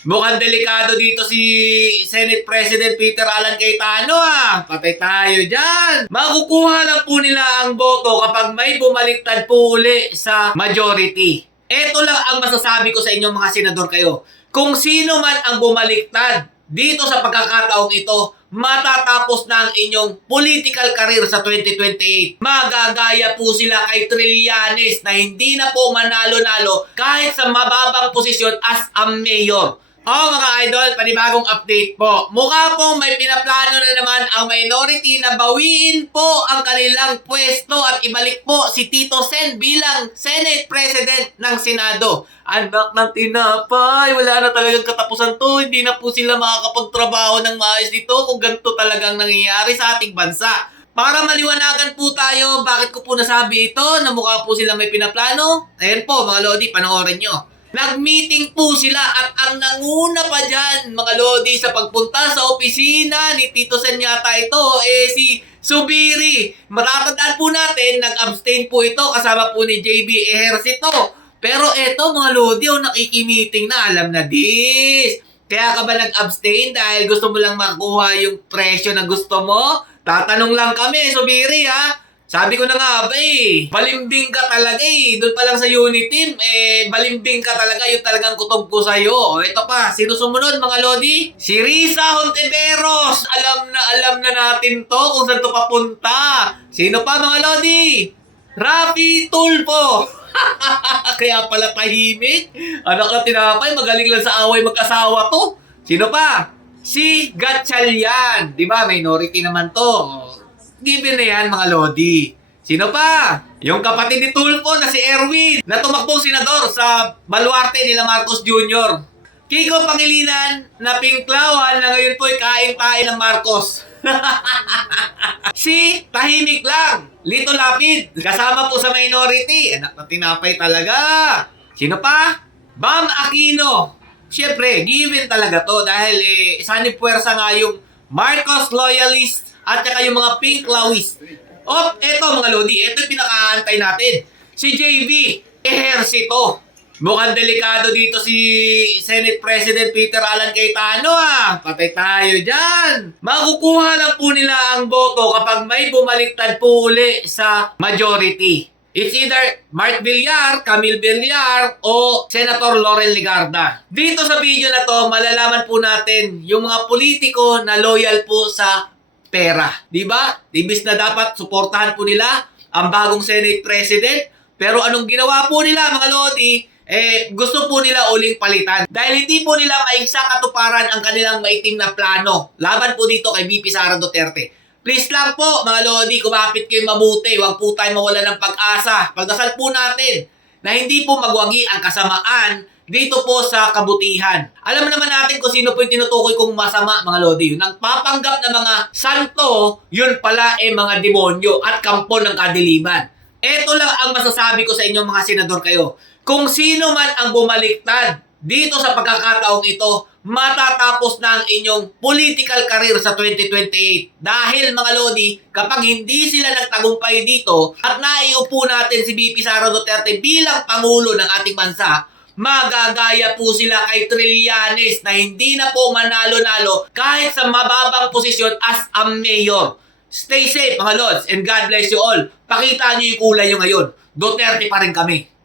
Mukhang delikado dito si Senate President Peter Alan Cayetano Patay tayo dyan. Makukuha lang po nila ang boto kapag may bumaliktad po uli sa majority. Ito lang ang masasabi ko sa inyong mga senador kayo. Kung sino man ang bumaliktad dito sa pagkakataong ito, matatapos na ang inyong political career sa 2028. Magagaya po sila kay Trillanes na hindi na po manalo-nalo kahit sa mababang posisyon as a mayor. Mga idol, panibagong update po. Mukha pong may pinaplano na naman ang minority na bawiin po ang kanilang pwesto at ibalik po si Tito Sen bilang Senate President ng Senado. Anak ng tinapay, wala na talagang katapusan to. Hindi na po sila makakapagtrabaho ng maayos dito kung ganito talagang nangyayari sa ating bansa. Para maliwanagan po tayo, bakit ko po nasabi ito na mukha po sila may pinaplano? Ayan po mga Lodi, panoorin nyo. Nag-meeting po sila at ang nanguna pa dyan, mga Lodi, sa pagpunta sa opisina ni Tito Sen yata ito, si Subiri. Matatandaan po natin, nag-abstain po ito kasama po ni JB Ejercito. Pero eto mga Lodi, nakiki-meeting na, alam na this. Kaya ka ba nag-abstain dahil gusto mo lang makuha yung presyo na gusto mo? Tatanong lang kami, Subiri Sabi ko na nga ba balimbing ka talaga Doon pa lang sa unit team, balimbing ka talaga. Yung talagang kutob ko sa'yo. Ito pa, sino sumunod mga Lodi? Si Risa Hontiveros. Alam na natin to kung saan to papunta. Sino pa mga Lodi? Rafi Tulfo. Kaya pala tahimik. Anak na tinapay, magaling lang sa away mag-asawa to. Sino pa? Si Gatchalian. Diba, minority naman to. Given na yan mga Lodi. Sino pa? Yung kapatid ni Tulfo na si Erwin na tumakbong senador sa baluarte nila Marcos Jr. Kiko Pangilinan na Pinklawan na ngayon po'y kain-kain ng Marcos. Si tahimik lang, Lito Lapid, kasama po sa minority. Anak na tinapay talaga. Sino pa? Bam Aquino. Siyempre, given talaga to dahil sanib puwersa nga yung Marcos loyalist at saka yung mga pink lawis. Eto mga Lodi, eto yung pinakaantay natin. Si JV Ejercito. Mukhang delikado dito si Senate President Peter Alan Cayetano Patay tayo dyan. Makukuha lang po nila ang boto kapag may bumaliktad po uli sa majority. It's either Mark Villar, Camille Villar, o Senator Laurel Legarda. Dito sa video na to, malalaman po natin yung mga politiko na loyal po sa pera. Diba? Ibis na dapat suportahan po nila ang bagong Senate President. Pero anong ginawa po nila mga Lodi? Gusto po nila uling palitan. Dahil hindi po nila maigsa katuparan ang kanilang maitim na plano. Laban po dito kay VP Sara Duterte. Please lang po mga Lodi, kumapit kayo mabuti. Huwag po tayo mawala ng pag-asa. Pagdasal po natin na hindi po magwagi ang kasamaan dito po sa kabutihan. Alam naman natin kung sino po yung tinutukoy kong masama, mga Lodi. Yung nagpapanggap na mga santo, yun pala mga demonyo at kampo ng kadiliman. Ito lang ang masasabi ko sa inyong mga senador kayo. Kung sino man ang bumaliktad dito sa pagkakataong ito, matatapos na ang inyong political career sa 2028. Dahil mga Lodi, kapag hindi sila nagtagumpay dito at naiupo natin si VP Sara Duterte bilang Pangulo ng ating bansa, magagaya po sila kay Trillanes na hindi na po manalo-nalo kahit sa mababang posisyon as a mayor. Stay safe mga Lods and God bless you all. Pakita niyo yung kulay nyo ngayon. Duterte pa rin kami.